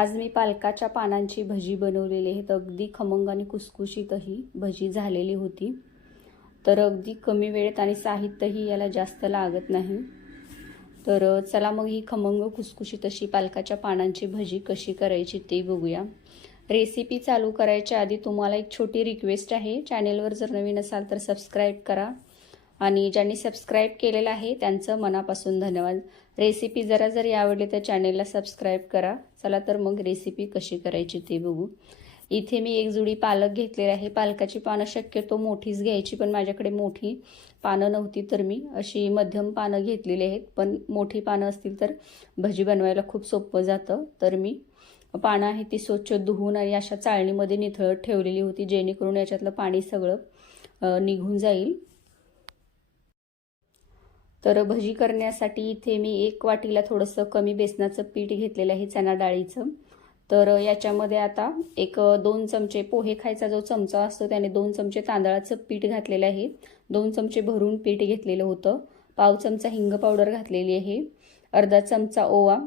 आज मी पालकाच्या पानांची भजी बनवलेली आहे तर अगदी खमंग आणि कुसकुशीतही भजी झालेली होती. तर अगदी कमी वेळेत आणि साहित्यही याला जास्त लागत नाही. तर चला मग ही खमंग कुसकुशीत अशी पालकाच्या पानांची भजी कशी करायची ते बघूया. रेसिपी चालू करायच्या आधी तुम्हाला एक छोटी रिक्वेस्ट आहे. चॅनेलवर जर नवीन असाल तर सबस्क्राईब करा. आणि ज्यांनी सबस्क्राईब केलेलं आहे त्यांचं मनापासून धन्यवाद. रेसिपी जरा जरी आवडली तर चॅनेलला सबस्क्राईब करा. चला तर मग रेसिपी कशी करायची ते बघू. इथे मी एक जुडी पालक घेतलेली आहे. पालकाची पानं शक्यतो मोठीच घ्यायची पण माझ्याकडे मोठी पानं नव्हती तर मी अशी मध्यम पानं घेतलेली आहेत. पण मोठी पानं असतील तर भजी बनवायला खूप सोपं जातं. तर मी पानं आहे ती स्वच्छ धुवून आणि अशा चाळणीमध्ये निथळत ठेवलेली होती जेणेकरून याच्यातलं पाणी सगळं निघून जाईल. तर भजी करण्यासाठी इथे मी एक वाटीला थोडंसं कमी बेसनाचं पीठ घेतलेलं आहे चणा डाळीचं. तर याच्यामध्ये आता एक दोन चमचे पोहे खायचा जो चमचा असतो त्याने दोन चमचे तांदळाचं पीठ घातलेलं आहे. दोन चमचे भरून पीठ घेतलेलं होतं. पाव चमचा हिंग पावडर घातलेली आहे. अर्धा चमचा ओवा.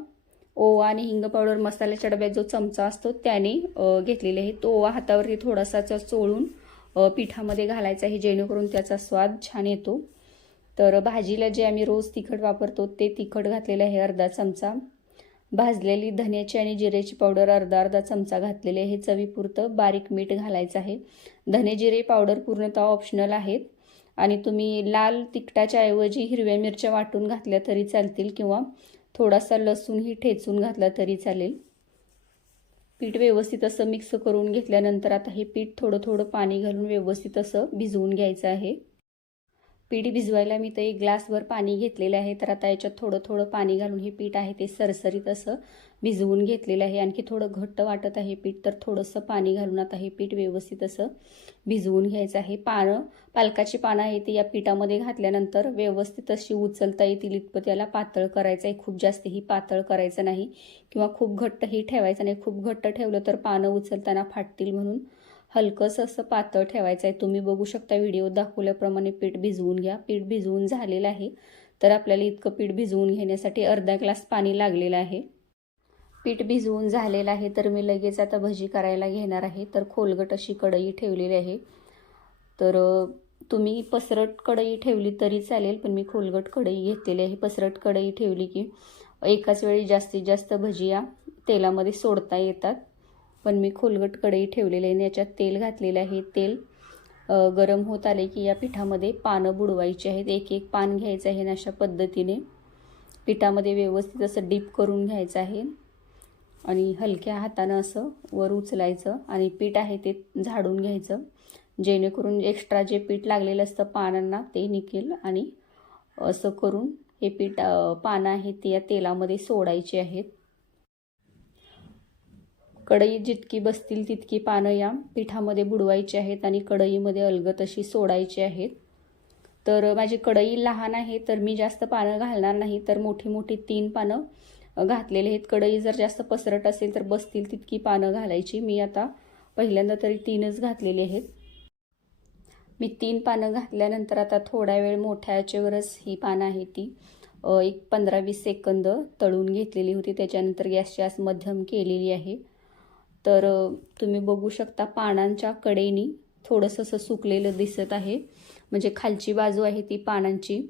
ओवा आणि हिंग पावडर मसाल्याच्या डब्यात जो चमचा असतो त्याने घेतलेले आहे. तो ओवा हातावरती थोडासा चोळून पिठामध्ये घालायचा आहे जेणेकरून त्याचा स्वाद छान येतो. तर भाजीला जे आम्ही रोज तिखट वापरतो ते तिखट घातलेलं आहे अर्धा चमचा. भाजलेली धन्याची आणि जिरेची पावडर अर्धा अर्धा चमचा घातलेली आहे. चवीपुरतं बारीक मीठ घालायचं आहे. धने जिरे पावडर पूर्णतः ऑप्शनल आहेत. आणि तुम्ही लाल तिखटाच्या ऐवजी हिरव्या मिरच्या वाटून घातल्या तरी चालतील किंवा थोडासा लसूणही ठेचून घातला तरी चालेल. पीठ व्यवस्थित असं मिक्स करून घेतल्यानंतर आता हे पीठ थोडं थोडं पाणी घालून व्यवस्थित असं भिजवून घ्यायचं आहे. पीठ भिजवायला मी तर एक ग्लासभर पाणी घेतलेलं आहे. तर आता याच्यात थोडं थोडं पाणी घालून हे पीठ आहे ते सरसरीत असं भिजवून घेतलेलं आहे. आणखी थोडं घट्ट वाटत आहे पीठ तर थोडंसं पाणी घालून आता हे पीठ व्यवस्थित असं भिजवून घ्यायचं आहे. पानं पालकाची पानं आहे ते या पिठामध्ये घातल्यानंतर व्यवस्थित अशी उचलता येतील इतपत याला पातळ करायचं आहे. खूप जास्तही पातळ करायचं नाही. किंवा खूप घट्टही ठेवायचं नाही. खूप घट्ट ठेवलं तर पानं उचलताना फाटतील म्हणून हलकंसं असं पातळ ठेवायचं आहे. तुम्ही बघू शकता व्हिडिओ दाखवल्याप्रमाणे पीठ भिजवून घ्या. पीठ भिजवून झालेलं आहे. तर आपल्याला इतकं पीठ भिजवून घेण्यासाठी अर्धा ग्लास पाणी लागलेलं आहे. पीठ भिजवून झालेलं आहे. तर मी लगेच आता भजी करायला घेणार आहे. तर खोलगट अशी कढई ठेवलेली आहे. तर तुम्ही पसरट कढई ठेवली तरी चालेल पण मी खोलगट कढई घेतलेली आहे. पसरट कढई ठेवली की एकाच वेळी जास्तीत जास्त भजिया तेलामध्ये सोडता येतात. पण मी खोलगट कढई ठेवलेली आहे याच्यात तेल घातलेलं आहे. तेल गरम होत आले की या पिठामध्ये पानं बुडवायची आहेत. एक एक पान घ्यायचं आहे अशा पद्धतीने पिठामध्ये व्यवस्थित असं डीप करून घ्यायचं आहे. आणि हलक्या हातानं असं वर उचलायचं आणि पीठ आहे ते झाडून घ्यायचं. जेणेकरून एक्स्ट्रा जे पीठ लागलेलं असतं पानांना ते निघेल आणि असं करून हे पीठ पानं आहेत ते या तेलामध्ये सोडायचे आहेत. कढई जितकी बसतील तितकी पानं या पिठामध्ये बुडवायची आहेत आणि कढईमध्ये अलगत अशी सोडायची आहेत. तर माझी कढई लहान आहे तर मी जास्त पानं घालणार नाही तर मोठी मोठी तीन पानं घातलेले आहेत. कढई जर जास्त पसरट असेल तर बसतील तितकी पानं घालायची. मी आता पहिल्यांदा तरी तीनच घातलेली आहेत. मी तीन पानं घातल्यानंतर आता थोड्या वेळ मोठ्या याच्यावरच ही पानं आहे ती एक पंधरा वीस सेकंद तळून घेतलेली होती. त्याच्यानंतर गॅसची आस मध्यम केलेली आहे. तर तुम्ही बघू शकता पानांच्या कडेनी थोडंसं असं सुकलेलं दिसत आहे. म्हणजे खालची बाजू आहे ती पानांची.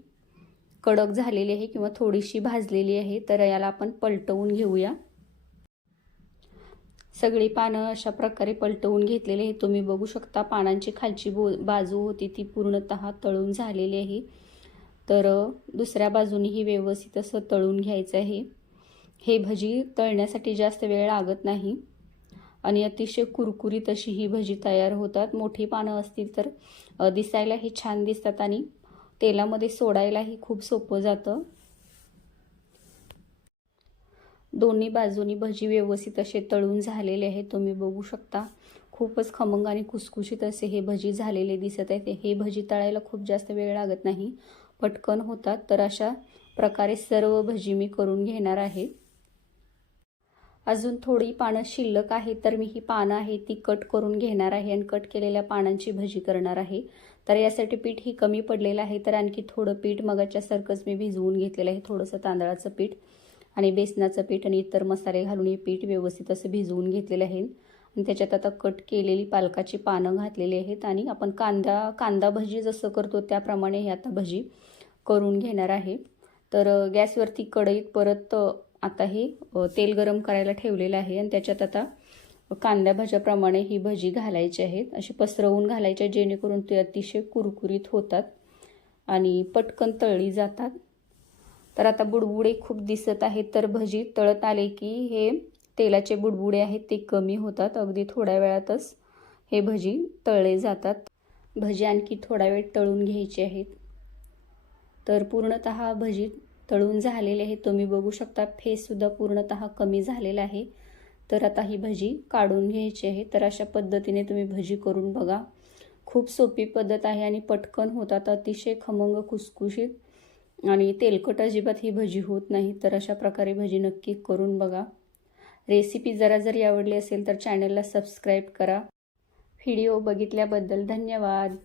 कडक झालेली आहे किंवा थोडीशी भाजलेली आहे तर याला आपण पलटवून घेऊया. सगळी पानं अशा प्रकारे पलटवून घेतलेली आहे तुम्ही बघू शकता पानांची खालची बो बाजू होती ती पूर्णत तळून झालेली आहे. तर दुसऱ्या बाजूनेही व्यवस्थित असं तळून घ्यायचं आहे. हे भजी तळण्यासाठी जास्त वेळ लागत नाही. आणि अतिशय कुरकुरीत अशी ही भजी तयार होतात. मोठी पानं असतील तर दिसायलाही छान दिसतात आणि तेलामध्ये सोडायलाही खूप सोपं जातं. दोन्ही बाजूनी भजी व्यवस्थित असे तळून झालेले आहेत. तुम्ही बघू शकता खूपच खमंग आणि कुसकुशीत असे हे भजी झालेले दिसत आहेत. हे भजी तळायला खूप जास्त वेळ लागत नाही. पटकन होतात तर अशा प्रकारे सर्व भजी मी करून घेणार आहे. अजून थोडी पानं शिल्लक आहेत तर मी ही पानं आहे ती कट करून घेणार आहे आणि कट केलेल्या पानांची भजी करणार आहे. तर यासाठी पीठ ही कमी पडलेलं आहे तर आणखी थोडं पीठ मगाच्यासारखंच मी भिजवून घेतलेलं आहे थोडंसं तांदळाचं पीठ आणि बेसनाचं पीठ आणि इतर मसाले घालून हे पीठ व्यवस्थित असं भिजवून घेतलेलं आहे. आणि त्याच्यात आता कट केलेली पालकाची पानं घातलेली आहेत आणि आपण कांदा कांदा भजी जसं करतो त्याप्रमाणे हे आता भजी करून घेणार आहे. तर गॅसवरती कढईत परत आता हे तेल गरम करायला ठेवलेलं आहे आणि त्याच्यात आता कांद्या भाज्याप्रमाणे ही भजी घालायची आहेत. अशी पसरवून घालायच्या जेणेकरून ते अतिशय कुरकुरीत होतात आणि पटकन तळली जातात. तर आता बुडबुडे खूप दिसत आहेत तर भजी तळत आले की हे तेलाचे बुडबुडे आहेत ते कमी होतात. अगदी थोड्या वेळातच हे भजी तळले जातात. भजी आणखी थोडा वेळ तळून घ्यायची आहेत. तर पूर्णत भजी तळून झालेले आहे तुम्ही बघू शकता. फेससुद्धा पूर्णतः कमी झालेला आहे. तर आता ही भजी काढून घ्यायची आहे. तर अशा पद्धतीने तुम्ही भजी करून बघा. खूप सोपी पद्धत आहे आणि पटकन होतात. अतिशय खमंग खुसखुशीत आणि तेलकट अजिबात ही भजी होत नाही. तर अशा प्रकारे भजी नक्की करून बघा. रेसिपी जरा जरी आवडली असेल तर चॅनलला सबस्क्राईब करा. व्हिडिओ बघितल्याबद्दल धन्यवाद.